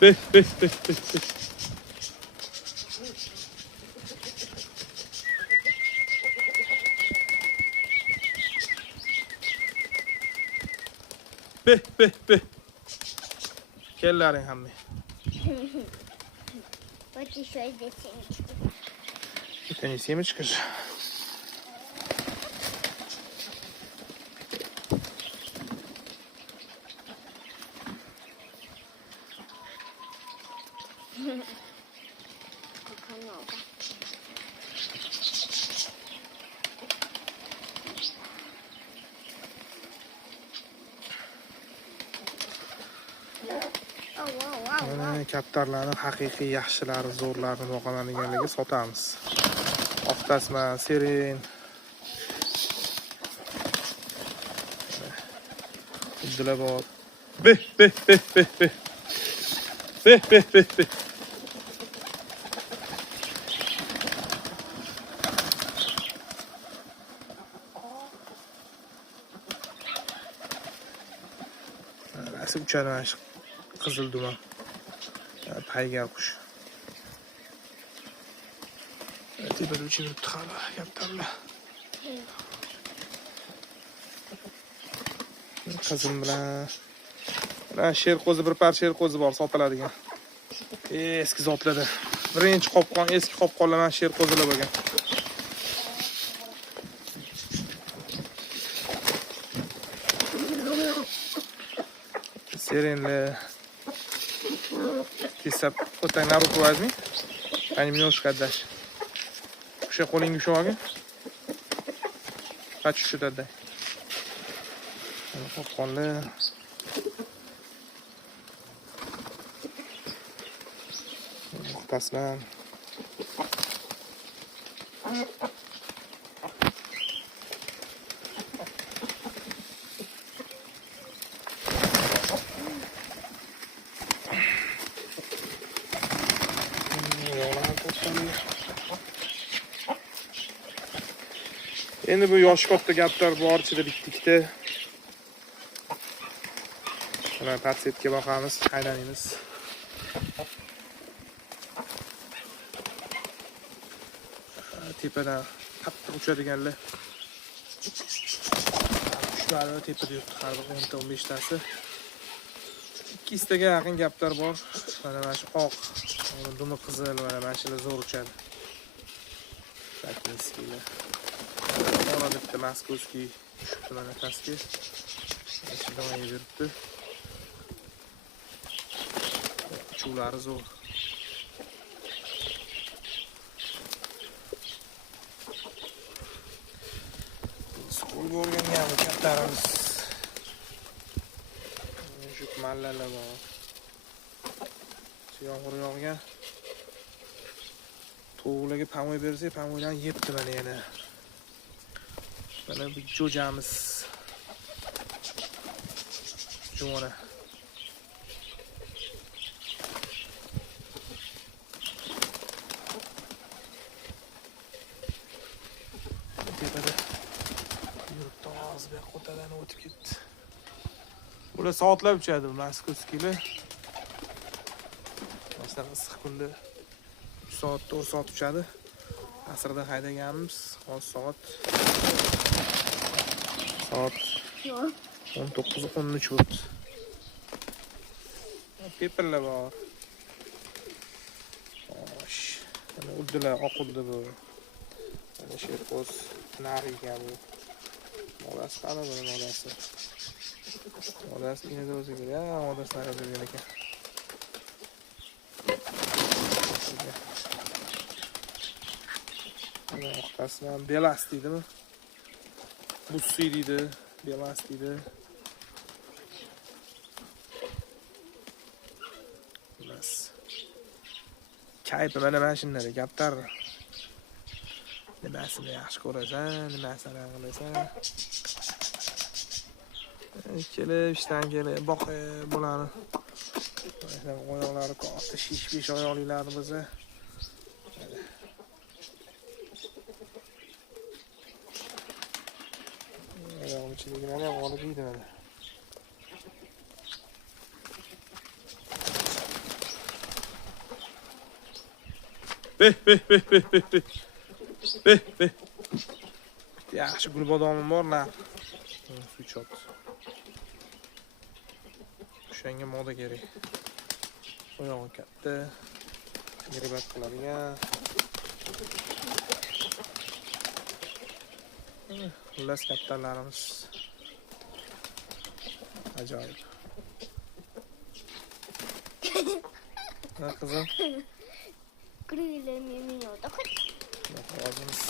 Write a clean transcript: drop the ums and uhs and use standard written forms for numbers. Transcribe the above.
Be. Be. Kellaring hamma. Вот еще здесь семечки. Это не семечко же. Как много. Mana kaptarlarni haqiqiy yaxshilari, zo'rlari boqamanligiga sotamiz. Oqtasma, seren. Uddilar bor. Be. Nasib uchadi mana shu qizil dumon. Paygal qush. Tepada uchib yuribdi hali kaptarlar. Qizim bilan sher qo'zi, bir par sher qo'zi bor sotiladigan. Eski zotlarda. Birinchi qopqon, eski qopqonlar mana sher qo'zilar bo'lgan. Serenlar. Kesab o'tanglar ruku возьми. Они немножко отдашь. O'sha qo'lingga ushlab olgin. Qach tushib отдай. Qopqonlar. Tasman. Endi bu yosh katta gaplar bor, ichida bitta-ikkita. Mana patsetga boqamiz, haydanamiz. Tepadan qattiq uchadiganlar. Qushlar tepada yuribdi, har bir 10-15 tasi. 200 taga yaqin gaplar bor. Mana shu oq, dumi qizil, mana shular zo'r uchadi. Shaklinskilar. Mana bitta Moskovskiy tushibdi mana pastga. Shundan yuribdi. Uchuvlari zo'r. Qo'lga o'rgangan kaptarimiz. Shu mallalar bor. Yomg'ir yog'gan. Tovuqlarga pamoy bersak, pamoylarni yebdi mana yana. Mana bu jo'jamiz. Jo'na. Tepada yuribdi, og'ziga qo'tadan o'tib ketdi. Ular soatlab uchadi, Moskovskilar. Masalan, issiq kunda 3 soat, 4 soat uchadi. Asrda haydaganmiz. Hozir soat 19:13 bo'ldi. Pepperlar bor. Xo'sh. Mana uddilar, oq uddi bu. Mana sherqo'z nariga bu. Molasi qani buni molasi. Molasi inada o'zi kerak. Molasi nariga bergan ekan. Mana orqasidan belas deydimi? Bussi deydi, belas deydi. Belas. Kaypi mana shunday gaplar. Nimasini yaxshi ko'rasan, nimasini qilasan. Kelib, ishdan kelib, boqib bularni. Oyoqlari katta, shish-bish oyoqlilarni biza. Oyog'im ichidagilarni ham olib yeydi mana. Beh, beh, beh, beh, beh, beh. Beh, beh. Yaxshi gul bodomim bor na. Suv ichot. O'shanga moda kerak. Oyog'i katta. G'iybat qiladigan. Xullas kattalarimiz. Ajoyib. Ne kızım? Grillen yemin oldu. Bak ağzımız